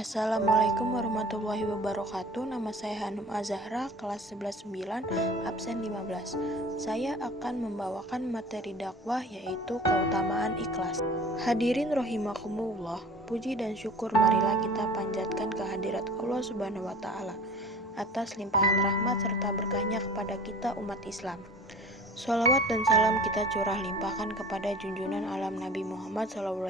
Assalamualaikum warahmatullahi wabarakatuh. Nama saya Hanum Azahra, kelas 11-9, absen 15. Saya akan membawakan materi dakwah yaitu keutamaan ikhlas. Hadirin rahimakumullah, puji dan syukur marilah kita panjatkan kehadirat Allah Subhanahu wa taala atas limpahan rahmat serta berkahnya kepada kita umat Islam. Sholawat dan salam kita curah limpahkan kepada junjungan alam Nabi Muhammad SAW,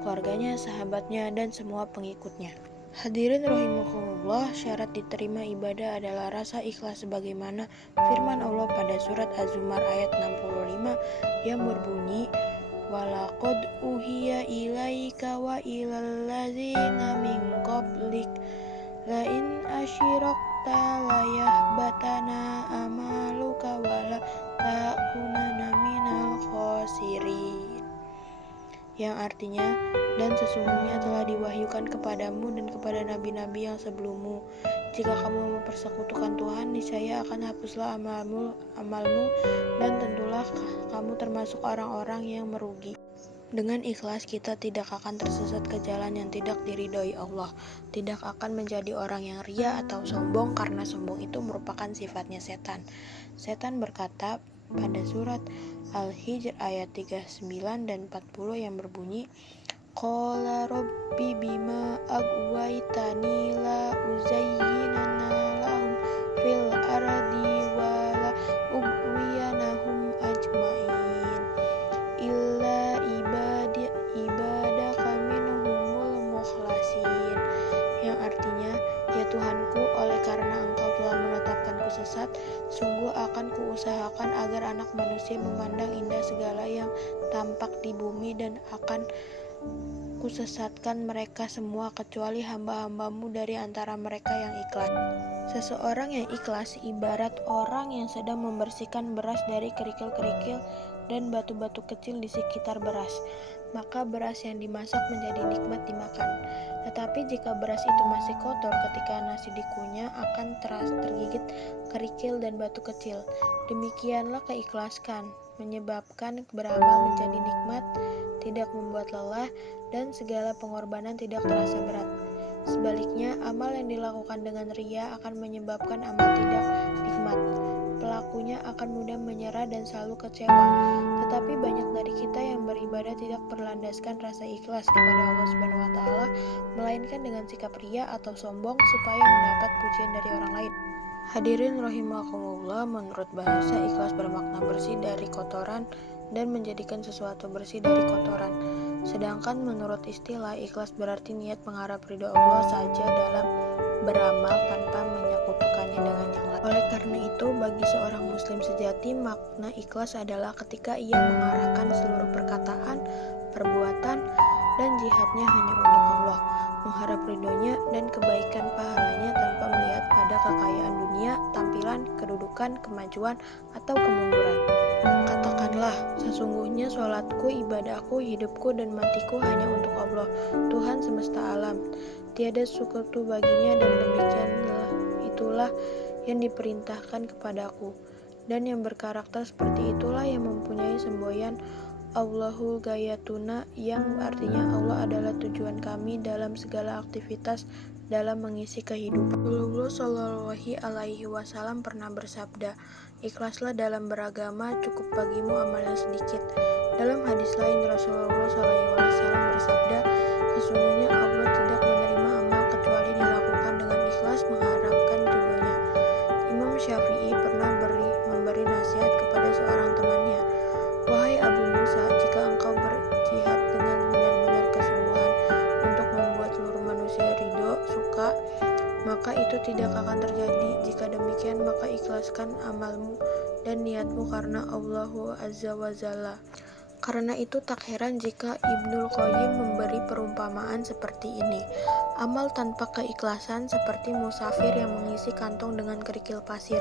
keluarganya, sahabatnya, dan semua pengikutnya. Hadirin rahimakumullah, syarat diterima ibadah adalah rasa ikhlas sebagaimana firman Allah pada surat Az-Zumar ayat 65 yang berbunyi, walaqad uhiya ilaika wa ilal ladzina min qablik lain asyrakta layahbatana amaluka wala takunana minal khosirin, yang artinya, dan sesungguhnya telah diwahyukan kepadamu dan kepada nabi-nabi yang sebelummu, jika kamu mempersekutukan Tuhan, niscaya akan hapuslah amalmu dan tentulah kamu termasuk orang-orang yang merugi. Dengan ikhlas kita tidak akan tersesat ke jalan yang tidak diridhoi Allah, tidak akan menjadi orang yang ria atau sombong, karena sombong itu merupakan sifatnya setan. Setan berkata pada surat Al-Hijr ayat 39 dan 40 yang berbunyi, Qala rabbi bima aghwaytani la uzayyinanna lahum fil ardi wa la ughwiyanahum ajmain illa ibadaka minhumul mukhlasin, yang artinya, ya Tuhanku, oleh karena Engkau telah menetapkanku sesat, sungguh akan kuusahakan agar anak manusia memandang indah segala yang tampak di bumi, dan akan kusesatkan mereka semua kecuali hamba-hambamu dari antara mereka yang ikhlas. Seseorang yang ikhlas ibarat orang yang sedang membersihkan beras dari kerikil-kerikil dan batu-batu kecil di sekitar beras. Maka beras yang dimasak menjadi nikmat dimakan. Tetapi jika beras itu masih kotor, ketika nasi dikunyah akan tergigit kerikil dan batu kecil. Demikianlah keikhlasan, menyebabkan beramal menjadi nikmat, tidak membuat lelah, dan segala pengorbanan tidak terasa berat. Sebaliknya, amal yang dilakukan dengan ria akan menyebabkan amal tidak nikmat. Pelakunya akan mudah menyerah dan selalu kecewa. Tetapi banyak dari kita yang beribadah tidak berlandaskan rasa ikhlas kepada Allah Subhanahu wa taala, melainkan dengan sikap ria atau sombong supaya mendapat pujian dari orang lain. Hadirin rahimakumullah, menurut bahasa ikhlas bermakna bersih dari kotoran dan menjadikan sesuatu bersih dari kotoran. Sedangkan menurut istilah, ikhlas berarti niat mengharap ridho Allah saja dalam beramal tanpa menyekutukannya dengan yang lain. Oleh karena itu, bagi seorang muslim sejati, makna ikhlas adalah ketika ia mengarahkan seluruh perkataan, perbuatan, dan jihadnya hanya untuk Allah, mengharap ridhonya dan kebaikan pahalanya tanpa melihat pada kekayaan dunia, tampilan, kedudukan, kemajuan, atau kemunduran. Katakanlah, sesungguhnya sholatku, ibadahku, hidupku, dan matiku hanya untuk Allah, Tuhan semesta alam. Tiada sekutu baginya, dan demikianlah itulah yang diperintahkan kepadaku. Dan yang berkarakter seperti itulah yang mempunyai semboyan Allahu gayatuna, yang artinya Allah adalah tujuan kami dalam segala aktivitas dalam mengisi kehidupan. Rasulullah Shallallahu Alaihi Wasallam pernah bersabda, ikhlaslah dalam beragama, cukup bagimu amal yang sedikit. Dalam hadis lain, Rasulullah Shallallahu Alaihi Wasallam bersabda, sesungguhnya Allah tidak menerima amal kecuali dilakukan dengan ikhlas mengharapkan ridhonya. Imam Syafi'i pernah memberi nasihat kepada seorang temannya, wahai Abu Musa, jika engkau berjihad dengan benar-benar kesungguhan untuk membuat seluruh manusia ridho, suka, maka itu tidak akan terjadi. Jika demikian, maka ikhlaskan amalmu dan niatmu karena Allahu Azza wa Jalla. Karena itu tak heran jika Ibnul Qayyim memberi perumpamaan seperti ini. Amal tanpa keikhlasan seperti musafir yang mengisi kantong dengan kerikil pasir,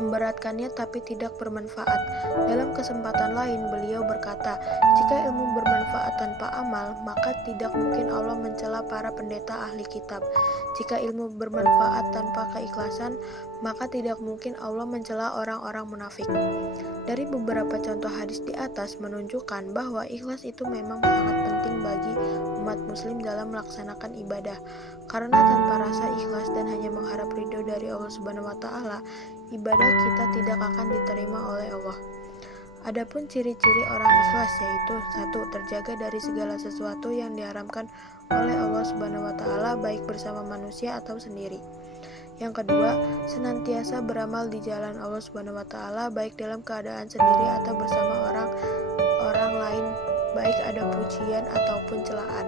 memberatkannya tapi tidak bermanfaat. Dalam kesempatan lain, beliau berkata, jika ilmu bermanfaat tanpa amal, maka tidak mungkin Allah mencela para pendeta ahli kitab. Jika ilmu bermanfaat tanpa keikhlasan, maka tidak mungkin Allah mencela orang-orang munafik. Dari beberapa contoh hadis di atas menunjukkan bahwa ikhlas itu memang sangat penting bagi umat muslim dalam melaksanakan ibadah. Karena tanpa rasa ikhlas dan hanya mengharap ridho dari Allah Subhanahu wa taala, ibadah kita tidak akan diterima oleh Allah. Adapun ciri-ciri orang ikhlas yaitu 1. Terjaga dari segala sesuatu yang diharamkan oleh Allah Subhanahu wa taala baik bersama manusia atau sendiri. Yang kedua, senantiasa beramal di jalan Allah Subhanahu wa taala baik dalam keadaan sendiri atau bersama orang lain, baik ada pujian ataupun celaan.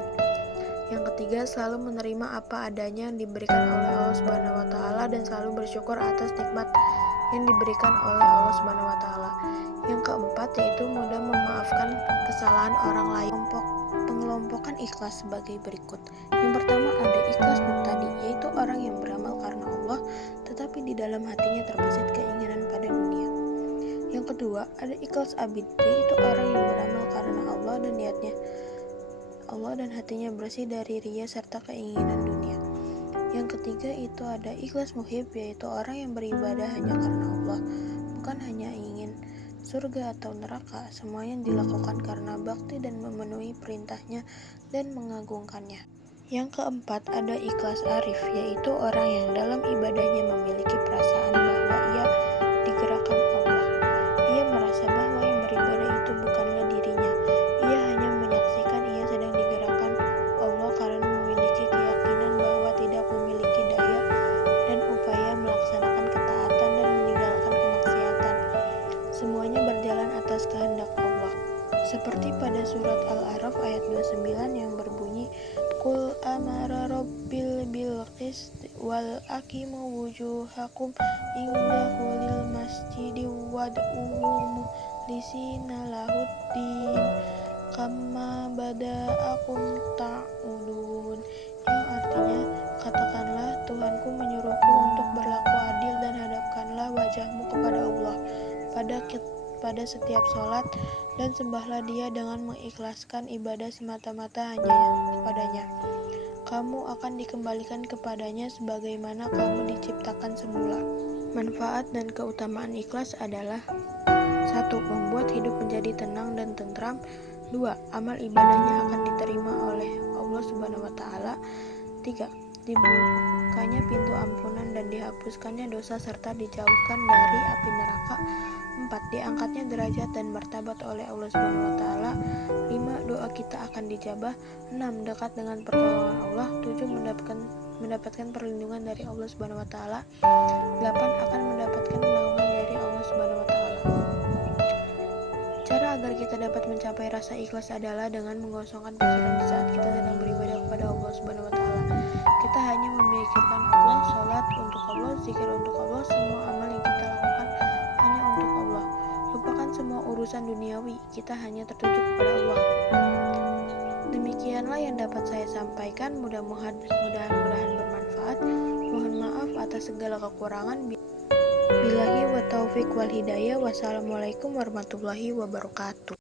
Yang ketiga, selalu menerima apa adanya yang diberikan oleh Allah Subhanahu wa taala dan selalu bersyukur atas nikmat yang diberikan oleh Allah Subhanahu wa taala. Yang keempat, yaitu mudah memaafkan kesalahan orang lain. Pengelompokan ikhlas sebagai berikut. Yang pertama ada ikhlas mubtadi, yaitu orang yang beramal karena Allah, tetapi di dalam hatinya terbesit keinginan pada dunia. Yang kedua ada ikhlas abid, yaitu orang yang beramal karena Allah dan niatnya Allah dan hatinya bersih dari riya serta keinginan dunia. Yang ketiga itu ada ikhlas muhib, yaitu orang yang beribadah hanya karena Allah, bukan hanya ingin surga atau neraka, semuanya dilakukan karena bakti dan memenuhi perintahnya dan mengagungkannya. Yang keempat ada ikhlas arif, yaitu orang yang dalam ibadahnya memiliki perasaan bahwa ia digerakkan Allah. Ia merasa bahwa yang beribadah itu bukanlah dirinya, ia hanya menyaksikan ia sedang digerakkan Allah karena memiliki keyakinan bahwa tidak memiliki daya dan upaya melaksanakan ketaatan dan meninggalkan kemaksiatan. Semuanya berjalan atas kehendak Allah. Seperti pada surat Al-A'raf ayat 29 yang berbunyi, Qul amara rabbil bil qist wal aqimu wujuhakum inda kulil masjidi wad'uhu mukhlisina lahuddin kama bada'akum ta'udun. Yang artinya, katakanlah Tuhanku menyuruhku untuk berlaku adil dan hadapkanlah wajahmu kepada Allah pada setiap sholat dan sembahlah Dia dengan mengikhlaskan ibadah semata-mata hanya kepadanya. Kamu akan dikembalikan kepadanya sebagaimana kamu diciptakan semula. Manfaat dan keutamaan ikhlas adalah 1. Membuat hidup menjadi tenang dan tentram. 2. Amal ibadahnya akan diterima oleh Allah Subhanahu wa taala. 3. Dibukanya pintu ampunan dan dihapuskannya dosa serta dijauhkan dari api neraka. 4. Diangkatnya derajat dan martabat oleh Allah Subhanahu wa taala. 5. Doa kita akan dijabah. 6. Dekat dengan pertolongan Allah. 7. Mendapatkan perlindungan dari Allah Subhanahu wa taala. 8. Akan mendapatkan naungan dari Allah Subhanahu wa taala. Cara agar kita dapat mencapai rasa ikhlas adalah dengan mengosongkan pikiran di saat kita sedang beribadah kepada Allah Subhanahu wa taala. Kita hanya memikirkan Allah, sholat untuk Allah, zikir untuk Allah, semua amal yang kita lakukan hanya untuk Allah. Lupakan semua urusan duniawi, kita hanya tertuju kepada Allah. Demikianlah yang dapat saya sampaikan, mudah-mudahan bermanfaat. Mohon maaf atas segala kekurangan. Billahi wa taufiq wal hidayah. Wassalamualaikum warahmatullahi wabarakatuh.